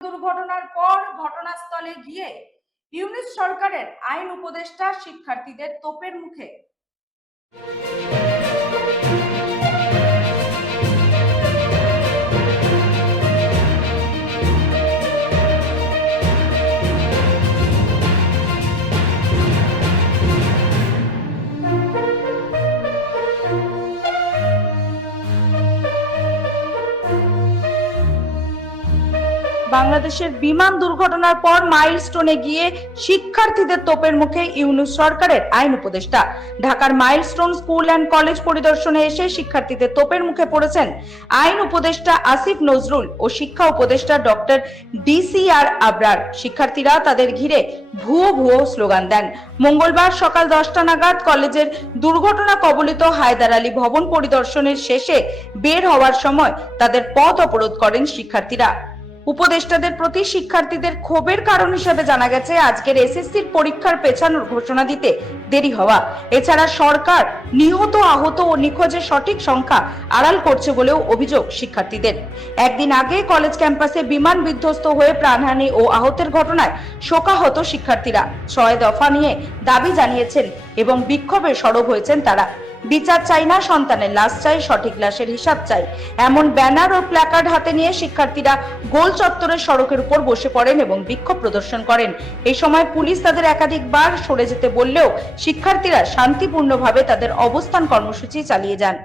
দুর্ঘটনার পর ঘটনাস্থলে গিয়ে ইউনিস সরকারের আইন উপদেষ্টা শিক্ষার্থীদের তোপের মুখে। বাংলাদেশের বিমান দুর্ঘটনার পর মাইলস্টোনে গিয়ে শিক্ষার্থীদের তোপের মুখে ইউনুস সরকারের আইন উপদেষ্টা। ঢাকার মাইলস্টোন স্কুল অ্যান্ড কলেজ পরিদর্শনে এসে শিক্ষার্থীদের তোপের মুখে পড়েছেন আইন উপদেষ্টা আসিফ নজরুল ও শিক্ষা উপদেষ্টা ডক্টর ডিসিআর আবরার। শিক্ষার্থীরা তাদের ঘিরে ভুয়ো ভুয়ো স্লোগান দেন। মঙ্গলবার সকাল দশটা নাগাদ কলেজের দুর্ঘটনা কবলিত হায়দার আলী ভবন পরিদর্শনের শেষে বের হওয়ার সময় তাদের পথ অবরোধ করেন শিক্ষার্থীরা। উপদেষ্টাদের প্রতি শিক্ষার্থীদের ক্ষোভের কারণ হিসেবে জানা গেছে, আজকের এসএসসির পরীক্ষার পেছানোর ঘোষণা দিতে দেরি হওয়া। এছাড়া সরকার নিহত, আহত ও নিখোঁজের সঠিক সংখ্যা আড়াল করছে বলেও অভিযোগ শিক্ষার্থীদের। একদিন আগে কলেজ ক্যাম্পাসে বিমান বিধ্বস্ত হয়ে প্রাণহানি ও আহতের ঘটনায় শোকাহত শিক্ষার্থীরা। ছয় দফা নিয়ে দাবি জানিয়েছেন এবং বিক্ষোভে সরব হয়েছেন তারা। বিচার চাই না, সন্তানের লাশ চাই, সঠিক লাশের হিসাব চাই। এমন ব্যানার ও প্ল্যাকার্ড হাতে নিয়ে শিক্ষার্থীরা গোল চত্বরের সড়কের উপর বসে পড়েন এবং বিক্ষোভ প্রদর্শন করেন। এই সময় পুলিশ তাদের একাধিকবার সরে যেতে বললেও শিক্ষার্থীরা শান্তিপূর্ণভাবে তাদের অবস্থান কর্মসূচি চালিয়ে যান।